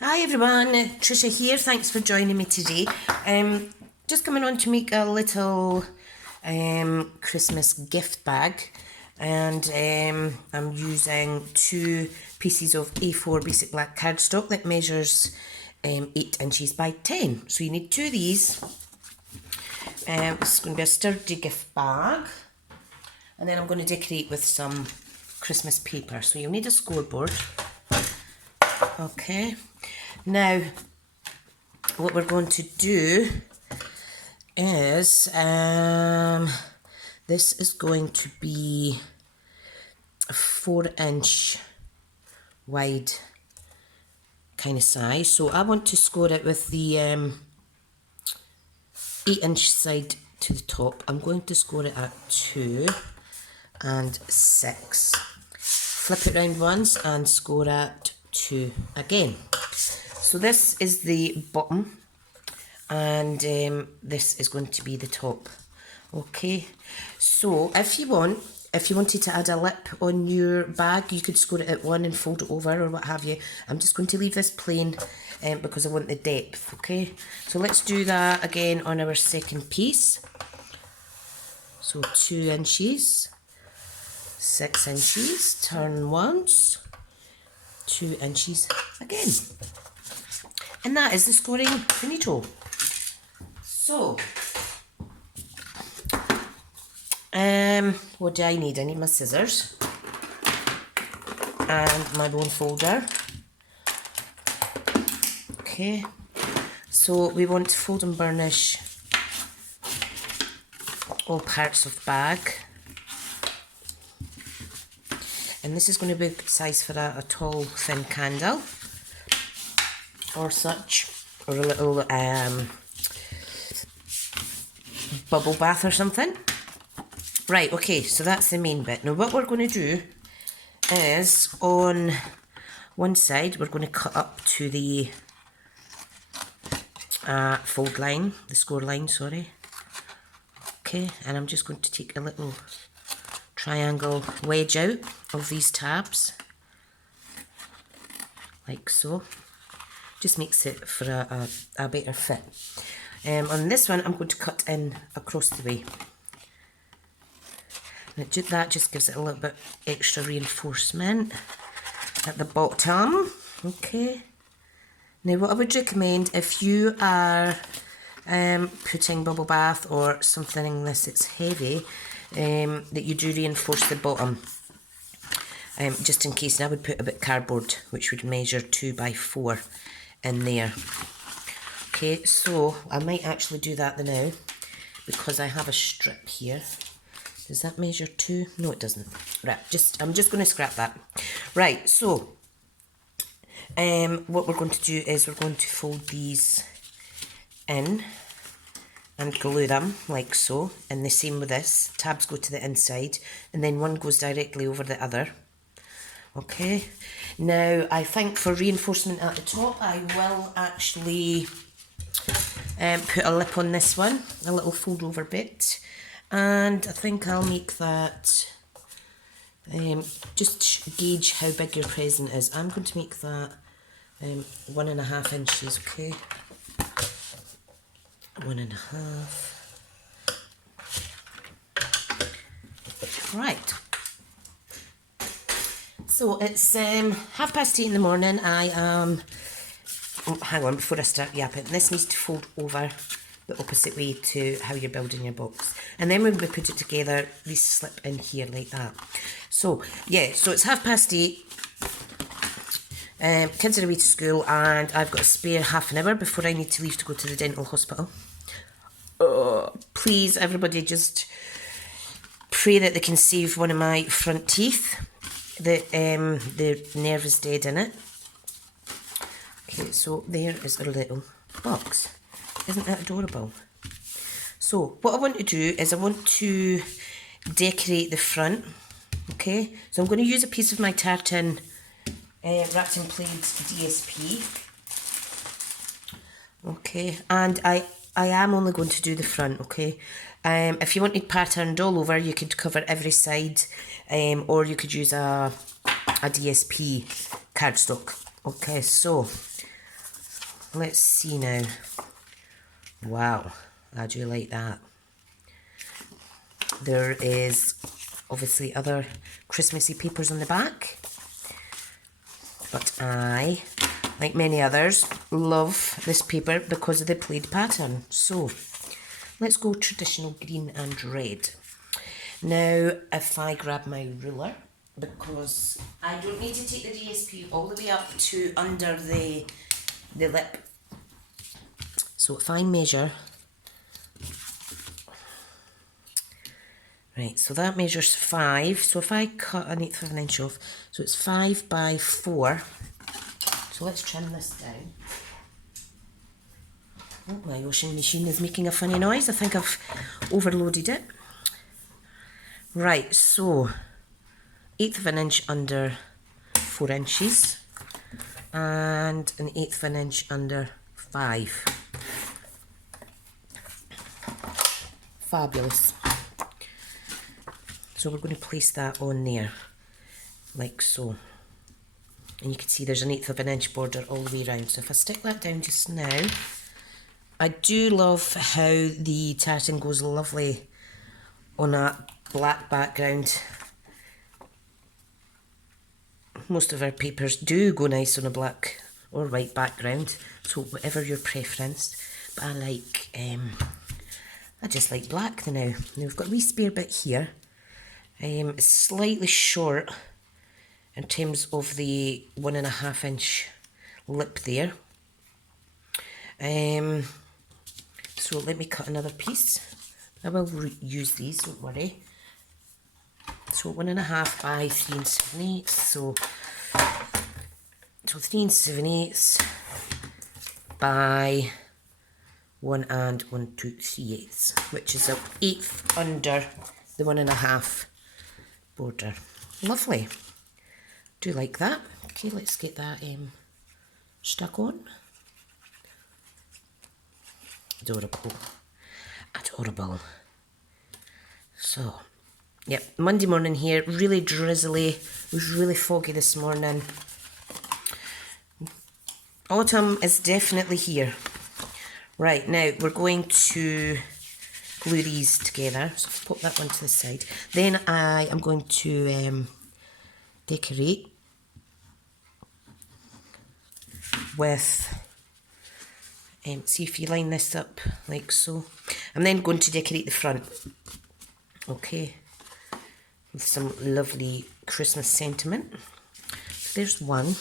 Hi everyone, Trisha here. Thanks for joining me today. Just coming on to make a little Christmas gift bag, and I'm using 2 pieces of A4 basic black cardstock that measures 8 inches by 10. So you need 2 of these. This is going to be a sturdy gift bag, and then I'm going to decorate with some Christmas paper. So you'll need a scoreboard. Okay, now what we're going to do is this is going to be a 4-inch wide kind of size. So I want to score it with the 8-inch side to the top. I'm going to score it at 2 and 6. Flip it round once and score at 2 again. So this is the bottom, and this is going to be the top. Okay, so if you wanted to add a lip on your bag, you could score it at 1 and fold it over or what have you. I'm just going to leave this plain because I want the depth. Okay, so let's do that again on our second piece. So 2 inches, 6 inches, turn once, 2 inches again. And that is the scoring finito. So, what do I need? I need my scissors and my bone folder. Okay, so we want to fold and burnish all parts of bag. And this is going to be a good size for a tall, thin candle or such, or a little bubble bath or something. Right, okay, so that's the main bit. Now what we're going to do is on one side we're going to cut up to the fold line, the score line, sorry. Okay, and I'm just going to take a little triangle wedge out of these tabs, like so. Just makes it for a better fit. On this one I'm going to cut in across the way. And that just gives it a little bit extra reinforcement at the bottom. Okay. Now what I would recommend, if you are putting bubble bath or something that's heavy, that you do reinforce the bottom. Just in case, and I would put a bit of cardboard which would measure 2 by 4 in there. Okay, so I might actually do that now because I have a strip here. Does that measure 2? No, it doesn't. Right, I'm just going to scrap that. Right, so what we're going to do is we're going to fold these in and glue them like so, and the same with this. Tabs go to the inside and then one goes directly over the other. Okay, now I think for reinforcement at the top I will actually put a lip on this one, a little fold over bit, and I think I'll make that, just gauge how big your present is. I'm going to make that 1.5 inches, okay, 1.5. Right. So it's 8:30 in the morning. I am, hang on, before I start yapping, this needs to fold over the opposite way to how you're building your box. And then when we put it together, these slip in here like that. So, yeah, so it's 8:30. Kids are away to school and I've got a spare half an hour before I need to leave to go to the dental hospital. Please, everybody, just pray that they can save one of my front teeth. The nerve is dead in it. Okay, so there is a little box. Isn't that adorable? So what I want to do is I want to decorate the front. Okay, so I'm going to use a piece of my Tartan wrapped in Plaid DSP. Okay, and I am only going to do the front. Okay, if you wanted patterned all over, you could cover every side, or you could use a DSP cardstock. Okay, so let's see now. Wow, I do like that. There is obviously other Christmassy papers on the back, but I, like many others, love this paper because of the plaid pattern. So let's go traditional green and red. Now if I grab my ruler, because I don't need to take the DSP all the way up to under the lip. So if I measure, right, so that measures 5. So if I cut 1/8 of an inch off, so it's 5 by 4. So let's trim this down. Oh, my washing machine is making a funny noise. I think I've overloaded it. Right, so 1/8 of an inch under 4 inches and 1/8 of an inch under 5. Fabulous. So we're going to place that on there, like so. And you can see there's 1/8 of an inch border all the way around. So if I stick that down just now, I do love how the tartan goes lovely on a black background. Most of our papers do go nice on a black or white background, so whatever your preference. But I like, I just like black now. Now we've got a wee spare bit here. It's slightly short in terms of the 1.5 inch lip there. So let me cut another piece. I will use these, don't worry. So 1.5 by 3 7/8. So 3 7/8 by 1 and 1 2 3/8, which is 1/8 under the 1.5 border. Lovely. Do like that. Okay, let's get that stuck on. Adorable. Adorable. So, yep, Monday morning here, really drizzly. It was really foggy this morning. Autumn is definitely here. Right, now we're going to glue these together. So I'll put that one to the side. Then I am going to decorate with, see if you line this up like so. I'm then going to decorate the front, okay, with some lovely Christmas sentiment. So there's one.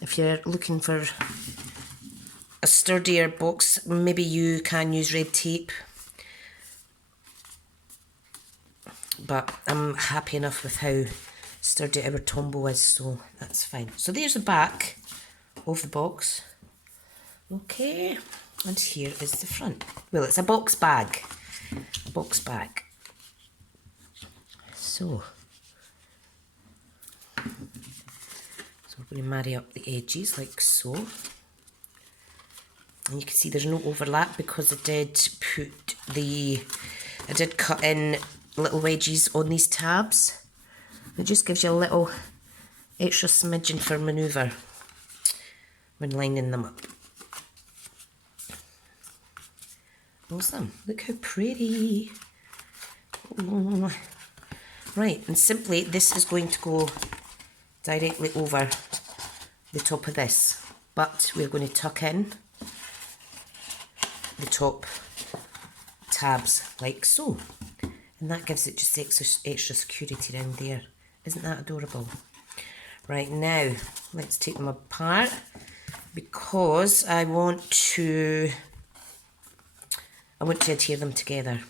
If you're looking for a sturdier box, maybe you can use red tape, but I'm happy enough with how sturdy our Tombow is, so that's fine. So there's the back of the box. Okay, and here is the front. Well, it's a box bag. A box bag. So we're going to marry up the edges like so. And you can see there's no overlap because I did cut in little wedges on these tabs. It just gives you a little extra smidgen for manoeuvre when lining them up. Awesome, look how pretty. Oh. Right, and simply this is going to go directly over the top of this, but we're going to tuck in the top tabs like so, and that gives it just extra security down there. Isn't that adorable? Right, now let's take them apart because I want to adhere them together.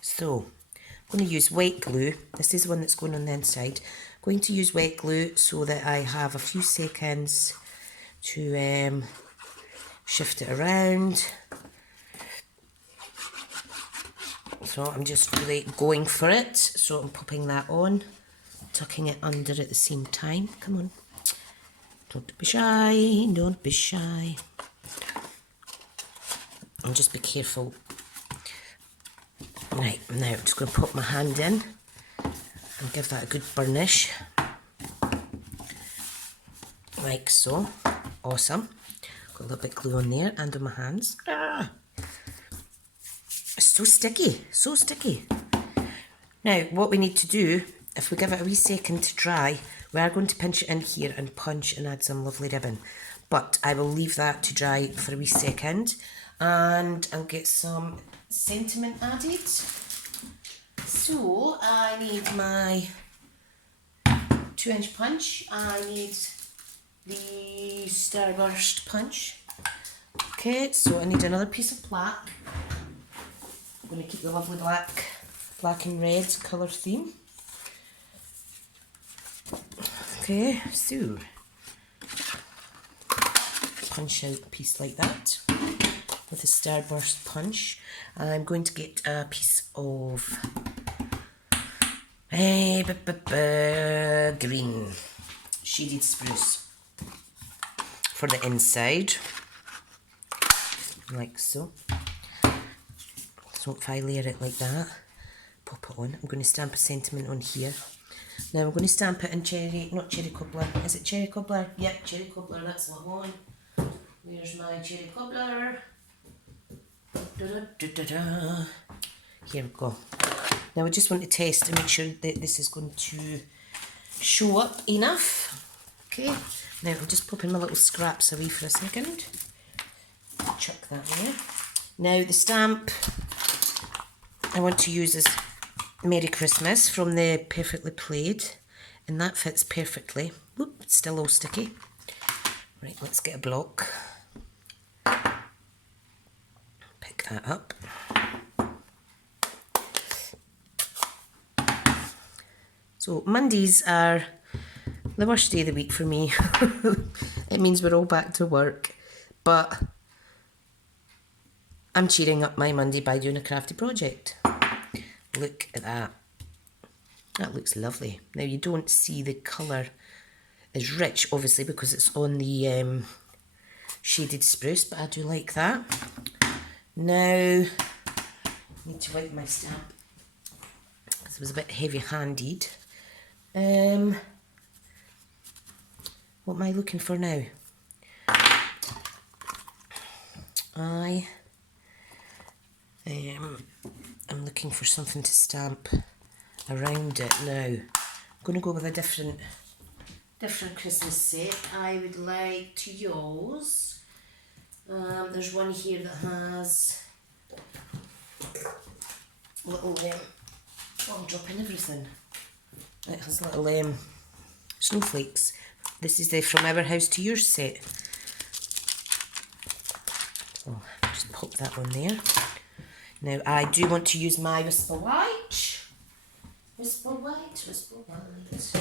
So I'm going to use wet glue. This is the one that's going on the inside. I'm going to use wet glue so that I have a few seconds to shift it around. So I'm just really going for it. So I'm popping that on, tucking it under at the same time. Come on. Don't be shy, don't be shy. And just be careful. Right, now I'm just going to put my hand in and give that a good burnish. like so. Awesome. Got a little bit of glue on there and on my hands. Ah! It's so sticky, so sticky. Now, what we need to do, if we give it a wee second to dry, we are going to pinch it in here and punch and add some lovely ribbon. But I will leave that to dry for a wee second, and I'll get some sentiment added. So, I need my 2-inch punch, I need the Starburst punch. Okay, so I need another piece of black. I'm going to keep the lovely black and red colour theme. Okay, so punch out a piece like that with a Starburst punch. I'm going to get a piece of green shaded spruce for the inside, like so. So if I layer it like that, pop it on. I'm going to stamp a sentiment on here. Now I'm going to stamp it in not cherry cobbler. Is it cherry cobbler? Yep, cherry cobbler, that's what I want. Where's my cherry cobbler? Here we go. Now I just want to test to make sure that this is going to show up enough. Okay, now I'm just popping my little scraps away for a second. Chuck that there. Now the stamp I want to use is Merry Christmas from the Perfectly Plaid, and that fits perfectly. Whoop, it's still all sticky. Right, let's get a block. Pick that up. So Mondays are the worst day of the week for me. It means we're all back to work, but I'm cheering up my Monday by doing a crafty project. Look at that. That looks lovely. Now you don't see the colour as rich, obviously, because it's on the shaded spruce, but I do like that. Now, I need to wipe my stamp because it was a bit heavy-handed. What am I looking for now? I'm looking for something to stamp around it now. I'm going to go with a different Christmas set. I would like to use, there's one here that has little, I'm dropping everything. It has little snowflakes. This is the From Our House to Yours set. Oh, just pop that on there. Now I do want to use my Whisper White. Whisper White, Whisper White.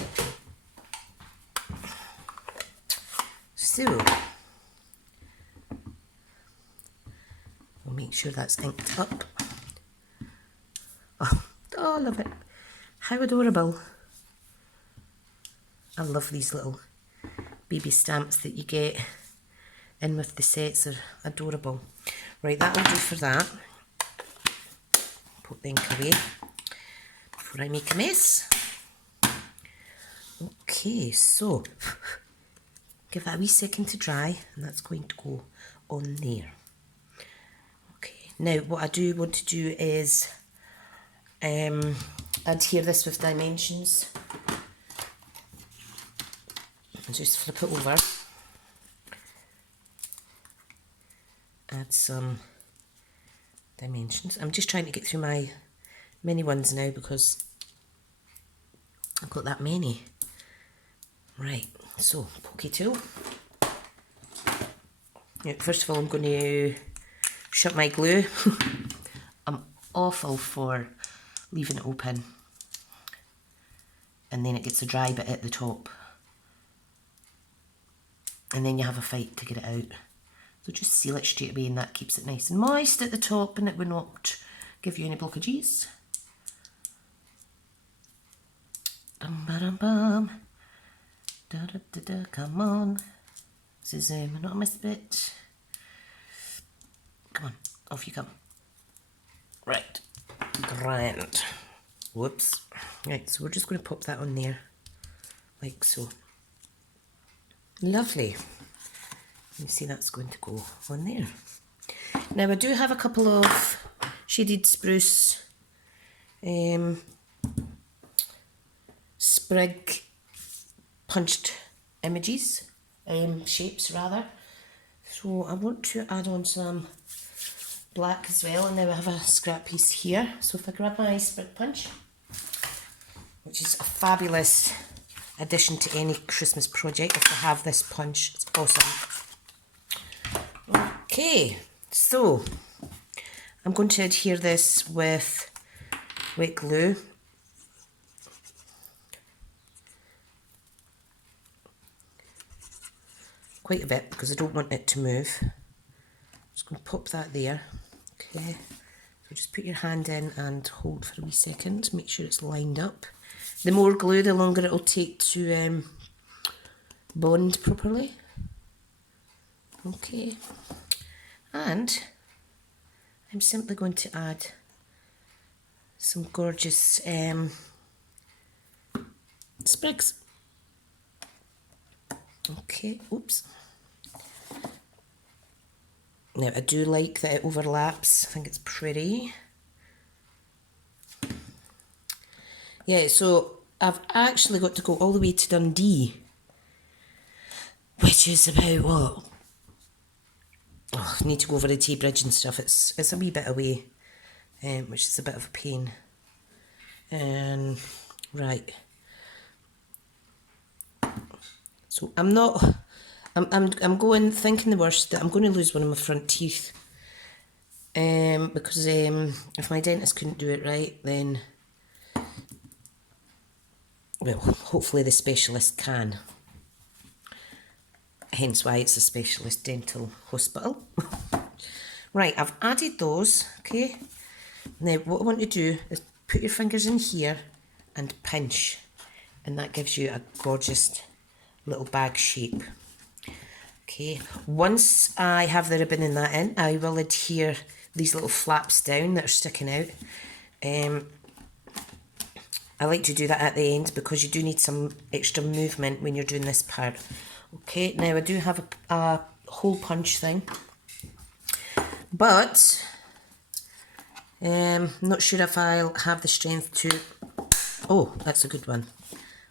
So, we'll make sure that's inked up. Oh, I love it. How adorable. I love these little baby stamps that you get in with the sets. Are adorable. Right, that will do for that. Put the ink away before I make a mess. Okay, so give that a wee second to dry, and that's going to go on there. Okay, now what I do want to do is adhere this with dimensions. And just flip it over. Add some dimensions. I'm just trying to get through my mini ones now because I've got that many. Right, so pokey tool. Yeah, first of all, I'm going to shut my glue. I'm awful for leaving it open and then it gets a dry bit at the top and then you have a fight to get it out. So just seal it straight away and that keeps it nice and moist at the top and it will not give you any blockages. Bum ba dum bum. Da da da da, come on. This is a monotonous bit. Come on, off you come. Right, grand. Whoops. Right, so we're just going to pop that on there, like so. Lovely. You see that's going to go on there. Now I do have a couple of shaded spruce sprig punched images, shapes rather. So I want to add on some black as well, and now I have a scrap piece here. So if I grab my sprig punch, which is a fabulous addition to any Christmas project, if I have this punch, it's awesome. Okay, so I'm going to adhere this with wet glue. Quite a bit because I don't want it to move. Just going to pop that there. Okay, so just put your hand in and hold for a wee second, make sure it's lined up. The more glue, the longer it will take to bond properly. Okay, and I'm simply going to add some gorgeous sprigs. Okay, oops. Now I do like that it overlaps, I think it's pretty. Yeah, so I've actually got to go all the way to Dundee, which is about what? Oh, I need to go over the T Bridge and stuff. It's a wee bit away, which is a bit of a pain. Right. So I'm going thinking the worst, that I'm going to lose one of my front teeth. Because if my dentist couldn't do it right, then well, hopefully the specialist can. Hence why it's a specialist dental hospital. Right, I've added those, okay. Now what I want to do is put your fingers in here and pinch, and that gives you a gorgeous little bag shape. Okay, once I have the ribbon in that in, I will adhere these little flaps down that are sticking out. I like to do that at the end because you do need some extra movement when you're doing this part. Okay, now I do have a hole punch thing, but not sure if I'll have the strength to... Oh, that's a good one.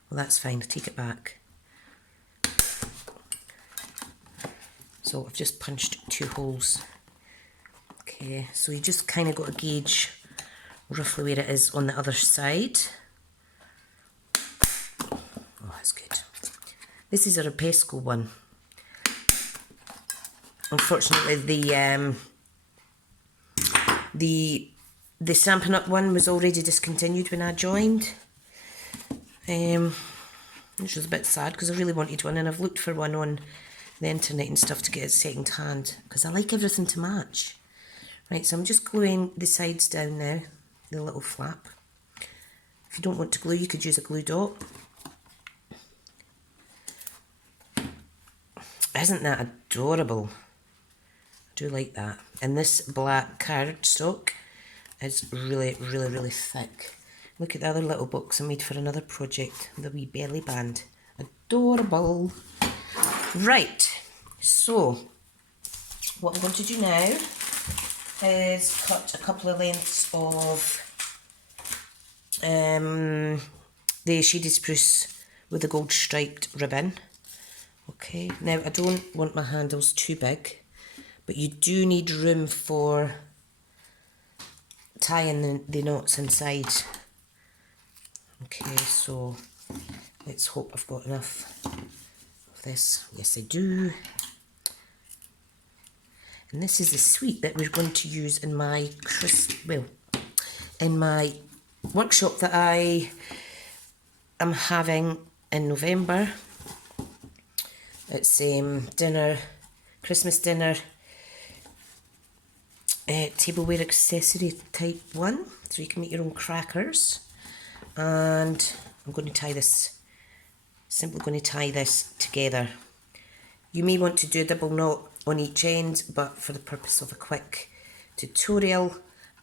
Well, that's fine, I'll take it back. So I've just punched 2 holes. Okay, so you just kind of got to gauge roughly where it is on the other side. Oh, that's good. This is a Repesco one. Unfortunately, the Stampin'Up one was already discontinued when I joined, which was a bit sad because I really wanted one, and I've looked for one on the internet and stuff to get it second hand because I like everything to match. Right, so I'm just gluing the sides down now, the little flap. If you don't want to glue, you could use a glue dot. Isn't that adorable? I do like that. And this black cardstock is really, really, really thick. Look at the other little box I made for another project, the wee belly band. Adorable. Right, so what I'm going to do now is cut a couple of lengths of the shaded spruce with the gold striped ribbon. Okay, now I don't want my handles too big, but you do need room for tying the knots inside. Okay, so let's hope I've got enough of this. Yes, I do. And this is the suite that we're going to use in my in my workshop that I am having in November. It's dinner, Christmas dinner, tableware accessory type 1, so you can make your own crackers. And I'm going to tie this, simply going to tie this together. You may want to do a double knot on each end, but for the purpose of a quick tutorial,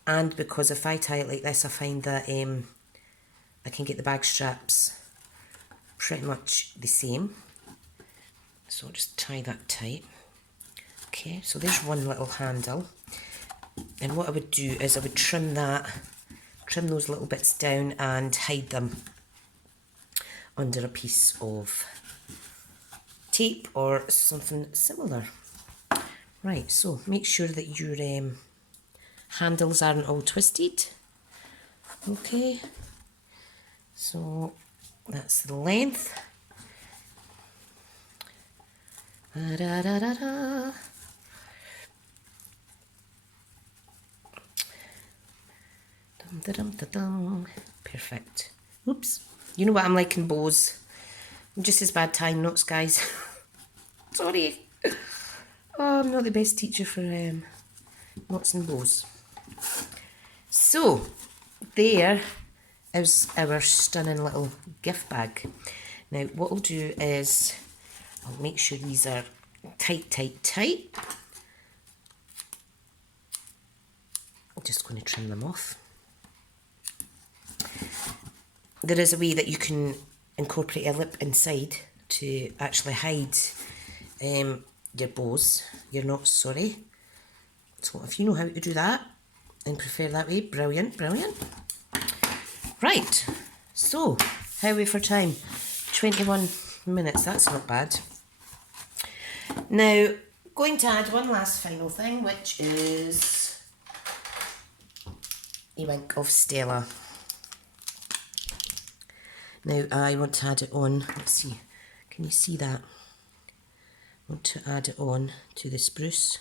and because if I tie it like this, I find that I can get the bag straps pretty much the same. So I'll just tie that tight. Okay, so there's one little handle. And what I would do is I would trim those little bits down and hide them under a piece of tape or something similar. Right, so make sure that your handles aren't all twisted. Okay, so that's the length. Da, da, da, da. Dum, da, dum, da, dum. Perfect. Oops. You know what I'm like in bows. I'm just as bad tying knots, guys. Sorry. Oh, I'm not the best teacher for knots and bows. So, there is our stunning little gift bag. Now, what I'll do is I'll make sure these are tight, tight, tight. I'm just going to trim them off. There is a way that you can incorporate a lip inside to actually hide your bows. You're not sorry. So if you know how to do that and prefer that way, brilliant, brilliant. Right, so how are we for time? 21 minutes, that's not bad. Now, going to add one last final thing, which is a wink of Stella. Now I want to add it on, let's see, can you see that? I want to add it on to the spruce.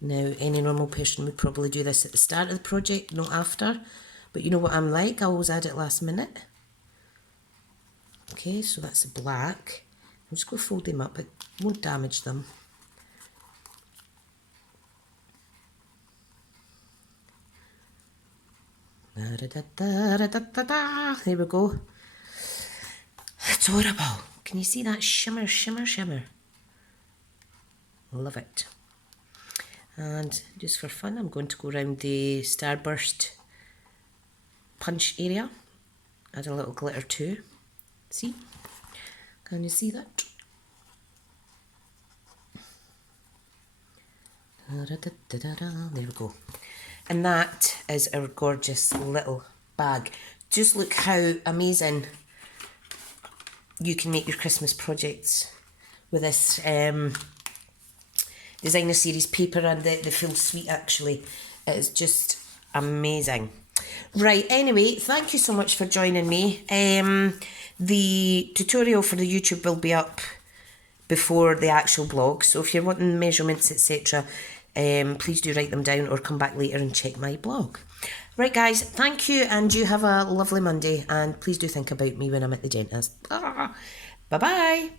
Now any normal person would probably do this at the start of the project, not after, but you know what I'm like, I always add it last minute. Okay, so that's the black. I'm just going to fold them up, it won't damage them. Da, da, da, da, da, da, da. There we go. Adorable. Can you see that shimmer, shimmer, shimmer? Love it. And just for fun, I'm going to go around the starburst punch area. Add a little glitter too. See? Can you see that? Da, da, da, da, da, da. There we go. And that is our gorgeous little bag. Just look how amazing you can make your Christmas projects with this designer series paper and the full suite actually. It is just amazing. Right, anyway, thank you so much for joining me. The tutorial for the YouTube will be up before the actual blog, so if you're wanting measurements, etc., please do write them down or come back later and check my blog. Right guys, thank you and you have a lovely Monday, and please do think about me when I'm at the dentist. Bye bye.